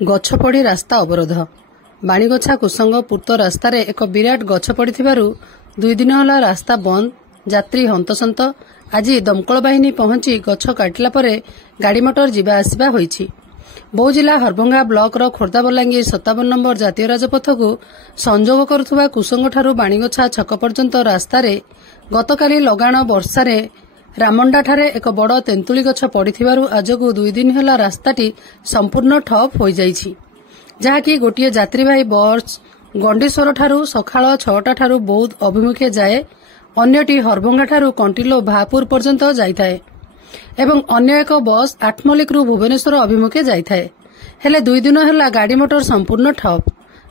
गछ पड़ी रास्ता अवरोध। बाणीगछा कुसंग पूर्त रास्तार एक विराट गछ पड़िथिबारु 2 दिन होला रास्ता बंद। यात्री हंतसंत। आज दमकल बाहिनी पहुंची गछ काटिला परे गाड़ी मोटर जिबा आसिबा होईछि। बौद्ध जिला हरभंगा ब्लॉक खोर्धा बलांगीर 57 नंबर जातीय राजपथ को संजोग करुवा कुसंग ठारू बाणीगछा छक पर्यंत रास्तार गतकाली लगाण वर्षारे रामंडा ठारे एक बड़ तेंतुली गछ पड़िथिबारु आजकु 2 दिन होला रास्ताटी संपूर्ण ठप हो जाइछि, जहाँकि गोटे यात्रीवाही बस गंडेश्वर ठारू सकाळ 6टा ठारू बौद्ध अभिमुखे जाए, अन्यटी हरभंगा ठारू कंटिलो भापुर पर्यंत जाइथाए एवं अन्य एक बस आठमल्लिकरू भुवनेश्वर अभिमुखे जाइथाए। हेले 2 दिन होला गाड़ी मोटर संपूर्ण ठप,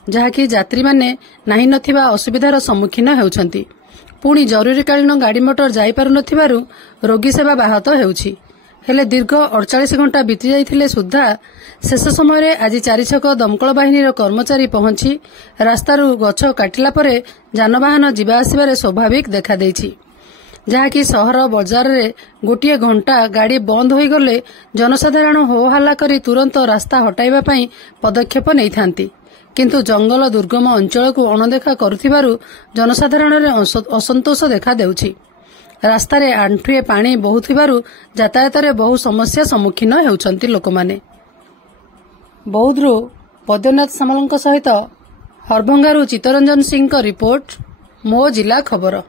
जहाँकि यात्री माने नाही नथिबा असुविधार सम्मुखीन हेउछंती। पुणी जरूरीकालीन गाड़ी मोटर जाइपारु नथिबारु रोगी सेवा बाहत हेउछि। हेले दीर्घ 48 घंटा बीती जाइथिले सुद्धा शेष समय आज 4 छक दमकल बाहिनीर कर्मचारी पहुंची रास्तारू गछ काटिला परे जानवाहन जिबा आसिबारे स्वाभाविक देखा देइछि, जहाँकि सहर बजार रे गोटे घंटा गाड़ी बंद होई गले जनसाधारण हो हल्ला करी तुरंत रास्ता हटाइबा पई पदक्षेप नैथांती, किंतु जंगल दुर्गम अंचल को अणदेखा करुथिबारु जनसाधारण असंतोष देखा देउछि। रास्तारे आंठुए पानी बहुथिबारु यातायात रे बहु समस्या सम्मुखीन हेउछंती लोकमाने। बौद्धरू पद्मनाथ सामलଙ୍କ सहित हरभंगारू चित्तरंजन सिंह रिपोर्ट, मो जिला खबर।